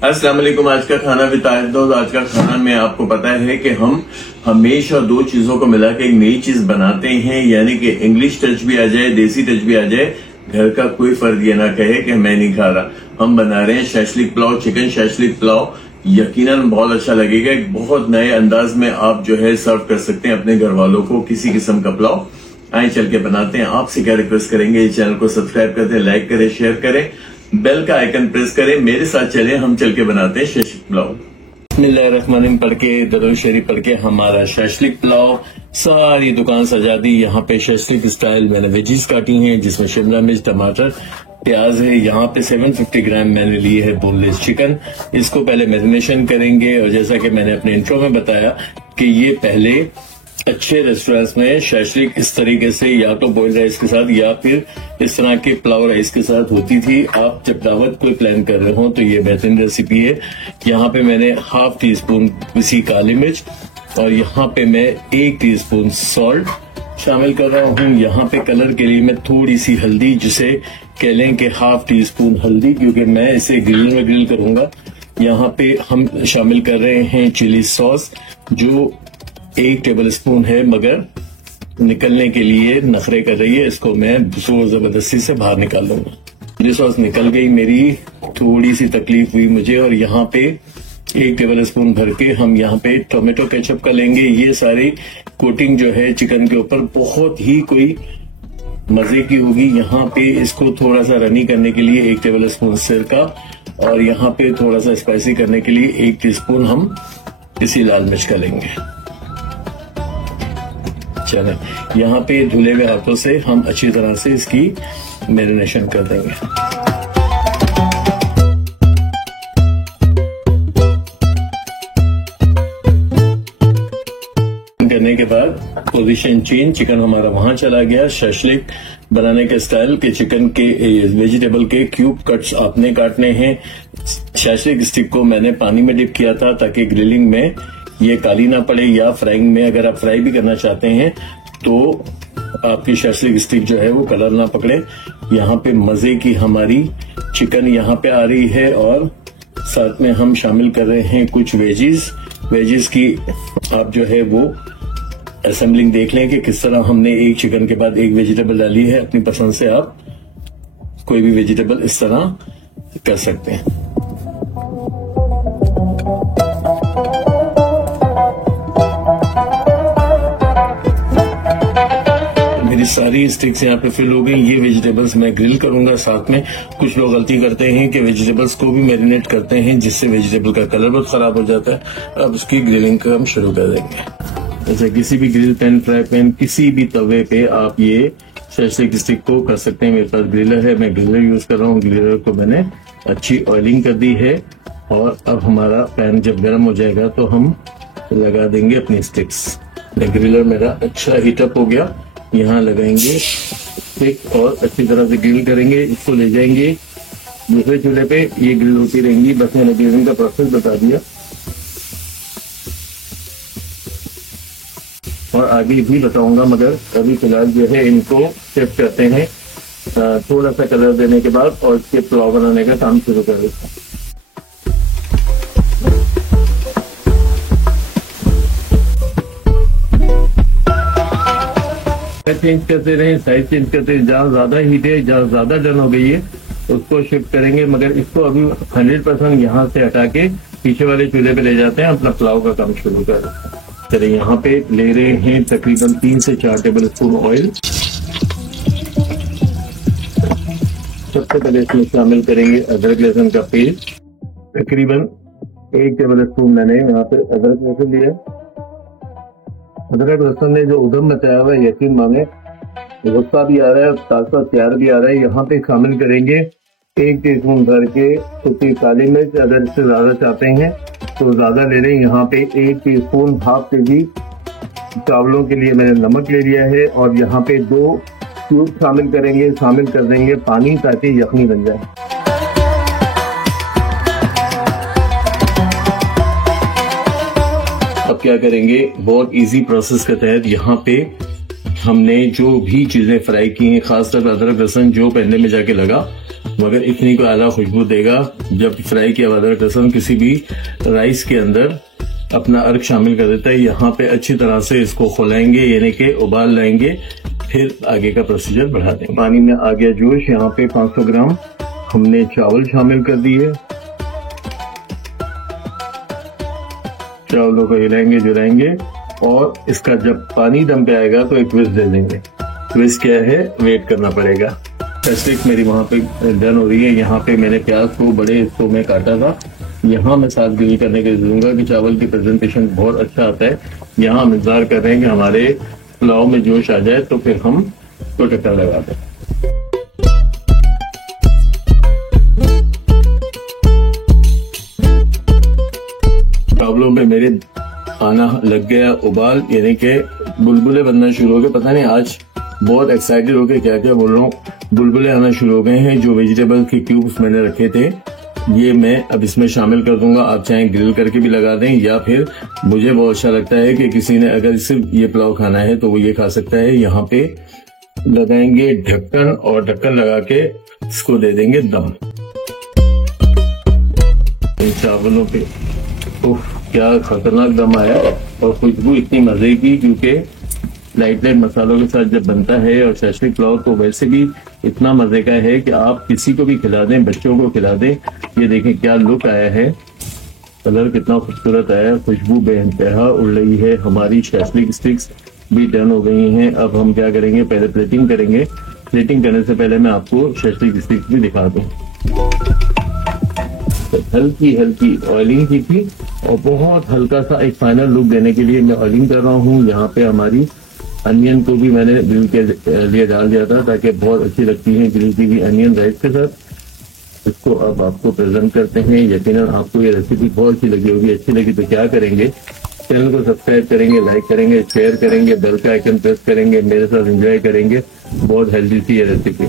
अस्सलाम वालेकुम। आज का खाना विताज दोस्त। आज का खाना में आपको पता है कि हम हमेशा दो चीजों को मिला के एक नई चीज बनाते हैं, यानी कि इंग्लिश टच भी आ जाए, देसी टच भी आ जाए, घर का कोई फर्द ये ना कहे कि मैं नहीं खा रहा। हम बना रहे हैं shashlik pulao, chicken shashlik pulao. यकीनन बहुत अच्छा लगेगा। एक बहुत नए अंदाज में आप जो है सर्व कर सकते हैं अपने घर वालों को किसी किस्म का पुलाव। आए चल के बनाते हैं। आपसे क्या रिक्वेस्ट करेंगे, इस चैनल को सब्सक्राइब करते हैं, लाइक करें, शेयर करें, बेल का आइकन प्रेस करें। मेरे साथ चले, हम चल के बनाते हैं शैशलिक पुलाव। बिस्मिल्लाहिर्रहमानिर्रहीम पढ़ के, दरूद शरीफ पढ़ के हमारा शैशलिक पुलाव सारी दुकान सजा दी। यहाँ पे शैशलिक स्टाइल मैंने वेजीज काटी हैं, जिसमें शिमला मिर्च, टमाटर, प्याज है। यहाँ पे 750 ग्राम मैंने लिए है बोनलेस चिकन। इसको पहले मैरिनेशन करेंगे, और जैसा कि मैंने अपने इंट्रो में बताया कि ये पहले अच्छे रेस्टोरेंट्स में शैशलिक इस तरीके से या तो बॉइल्ड राइस के साथ या फिर इस तरह के पुलाव राइस के साथ होती थी। आप जब दावत कोई प्लान कर रहे हो तो ये बेहतरीन रेसिपी है। यहाँ पे मैंने हाफ टी स्पून पिसी काली मिर्च और यहाँ पे मैं 1 टीस्पून सॉल्ट शामिल कर रहा हूँ। यहाँ पे कलर के लिए मैं थोड़ी सी हल्दी, जिसे कह लें कि हाफ टी स्पून हल्दी, क्योंकि मैं इसे ग्रिल में ग्रिल करूंगा। यहाँ पे हम शामिल कर रहे हैं चिली सॉस, जो 1 टेबल स्पून है, मगर निकलने के लिए नखरे कर रही है। इसको मैं जोर जबरदस्ती से बाहर निकाल लूंगा। चिली सॉस निकल गई मेरी, थोड़ी सी तकलीफ हुई मुझे। और यहाँ पे 1 टेबल स्पून भर के हम यहाँ पे टोमेटो केचप का लेंगे। ये सारी कोटिंग जो है चिकन के ऊपर बहुत ही कोई मजे की होगी। यहाँ पे इसको थोड़ा सा रनी करने के लिए 1 टेबल स्पून सिरका, और यहाँ पे थोड़ा सा स्पाइसी करने के लिए 1 टीस्पून हम इसी लाल मिर्च का लेंगे। चलें, यहाँ पे धुले हुए हाथों से हम अच्छी तरह से इसकी मैरिनेशन कर देंगे। करने के बाद पोजीशन चेंज, चिकन हमारा वहां चला गया। शैशलिक बनाने के स्टाइल के चिकन के वेजिटेबल के क्यूब कट्स आपने काटने हैं। शैशलिक स्टिक को मैंने पानी में डिप किया था ताकि ग्रिलिंग में ये काली ना पड़े, या फ्राइंग में अगर आप फ्राई भी करना चाहते हैं तो आपकी शैशलिक स्टिक जो है वो कलर ना पकड़े। यहाँ पे मजे की हमारी चिकन यहाँ पे आ रही है, और साथ में हम शामिल कर रहे हैं कुछ वेजीज की आप जो है वो असेंबलिंग देख लें कि किस तरह हमने एक चिकन के बाद एक वेजिटेबल डाली है। अपनी पसंद से आप कोई भी वेजिटेबल इस तरह कर सकते हैं। मेरी सारी स्टिक्स यहाँ पे फिल हो गई। ये वेजिटेबल्स मैं ग्रिल करूंगा। साथ में कुछ लोग गलती करते हैं कि वेजिटेबल्स को भी मैरिनेट करते हैं, जिससे वेजिटेबल का कलर बहुत खराब हो जाता है। अब उसकी ग्रिलिंग का हम शुरू कर देंगे। जैसे किसी भी ग्रिल पैन, फ्राई पैन, किसी भी तवे पे आप ये शैशलिक स्टिक को कर सकते हैं। मेरे पास ग्रिलर है, मैं ग्रिलर यूज कर रहा हूँ। ग्रिलर को मैंने अच्छी ऑयलिंग कर दी है, और अब हमारा पैन जब गर्म हो जाएगा तो हम लगा देंगे अपनी स्टिक्स। ग्रिलर मेरा अच्छा हीटअप हो गया। यहाँ लगाएंगे स्टिक और अच्छी तरह से ग्रिल करेंगे। इसको ले जाएंगे दूसरे चूल्हे पे, ये ग्रिल होती रहेंगी। बस मैंने ग्रिलिंग का प्रोसेस बता दिया, और आगे भी बताऊंगा, मगर अभी फिलहाल जो है इनको शिफ्ट करते हैं थोड़ा सा कलर देने के बाद, और इसके पुलाव बनाने का काम शुरू कर देते हैं। चेंज करते रहे, साइज चेंज करते रहे। जहाँ ज्यादा हीट है, जहाँ ज्यादा डन हो गई है, उसको शिफ्ट करेंगे। मगर इसको अभी 100% यहाँ से हटा के पीछे वाले चूल्हे पे ले जाते हैं, अपना पुलाव का काम शुरू कर देते हैं। चलिए, यहाँ पे ले रहे हैं तकरीबन 3 से 4 टेबल स्पून ऑयल। सबसे पहले इसमें शामिल करेंगे अदरक लहसुन का पेस्ट। तकरीबन 1 टेबल स्पून मैंने यहाँ पे अदरक लहसुन लिया। अदरक लहसुन ने जो उधम मचाया हुआ है, यकीन माने गुस्सा भी आ रहा है, साथ साथ प्यार भी आ रहा है। यहाँ पे शामिल करेंगे 1 टीस्पून भर के सूखी काली मिर्च। अगर इससे ज्यादा चाहते हैं तो ज्यादा ले लें। यहाँ पे 1 टीस्पून हाफ केजी चावलों के लिए मैंने नमक ले लिया है, और यहाँ पे 2 क्यूब शामिल करेंगे। शामिल कर देंगे पानी, ताकि यखनी बन जाए। अब क्या करेंगे, बहुत इजी प्रोसेस के तहत यहाँ पे हमने जो भी चीजें फ्राई की हैं, खासकर अदरक लहसुन जो पहले में जाके लगा, मगर इतनी को आला खुशबू देगा। जब फ्राई किया हुआ अदरक लहसुन किसी भी राइस के अंदर अपना अर्क शामिल कर देता है। यहाँ पे अच्छी तरह से इसको खोलाएंगे, यानी कि उबाल लाएंगे, फिर आगे का प्रोसीजर बढ़ा देंगे। पानी में आ गया जोश। यहाँ पे 500 ग्राम हमने चावल शामिल कर दिए। चावलों को हिलाएंगे जुलाएंगे और इसका जब पानी दम पे आएगा तो एक विस्क दे देंगे। विस्क क्या है, वेट करना पड़ेगा। टेस्टिक मेरी वहां पे डन हो रही है। यहाँ पे मैंने प्याज को बड़े हिस्सों में काटा था। यहाँ मैं साथ ग्रिल करने के दूंगा कि चावल की प्रेजेंटेशन बहुत अच्छा आता है। यहाँ हम इंतजार कर रहे हैं कि हमारे पुलाव में जोश आ जाए तो फिर हम तो ढक्कन लगा दें। चावलों में मेरे खाना लग गया उबाल, यानी कि बुलबुले बनना शुरू हो गए। पता नहीं आज बहुत एक्साइटेड होकर क्या क्या बोल रहा हूँ, बुलबुले आना शुरू हो गए हैं। जो वेजिटेबल के क्यूब्स मैंने रखे थे ये मैं अब इसमें शामिल कर दूंगा। आप चाहें ग्रिल करके भी लगा दें, या फिर मुझे बहुत अच्छा लगता है कि किसी ने अगर सिर्फ ये पुलाव खाना है तो वो ये खा सकता है। यहाँ पे लगाएंगे ढक्कन और ढक्कन लगा के इसको दे देंगे दम। इन चावलों पे क्या खतरनाक दम आया और खुशबू इतनी मजे की, क्योंकि लाइट मसालों के साथ जब बनता है और शैशलिक पुलाव तो वैसे भी इतना मजे का है कि आप किसी को भी खिला दें, बच्चों को खिला दें। ये देखें क्या लुक आया है, कलर कितना खूबसूरत आया, खुशबू बेइंतहा उड़ रही है। हमारी शैशलिक स्टिक्स भी डन हो गई हैं। अब हम क्या करेंगे, पहले प्लेटिंग करेंगे। प्लेटिंग करने से पहले मैं आपको शैशलिक स्टिक्स भी दिखा दूं। हल्की हल्की ऑयलिंग की थी और बहुत हल्का सा एक फाइनल लुक देने के लिए मैं ऑयलिंग कर रहा हूँ। यहाँ पे हमारी अनियन को भी मैंने ग्रिल के लिए डाल दिया था ताकि बहुत अच्छी लगती है ग्रिल की हुई अनियन राइस के साथ। इसको अब आपको प्रेजेंट करते हैं। यकीनन आपको ये रेसिपी बहुत अच्छी लगी होगी। अच्छी लगी तो क्या करेंगे, चैनल को सब्सक्राइब करेंगे, लाइक करेंगे, शेयर करेंगे, बेल का आइकन प्रेस करेंगे, मेरे साथ एंजॉय करेंगे। बहुत हेल्दी सी ये रेसिपी।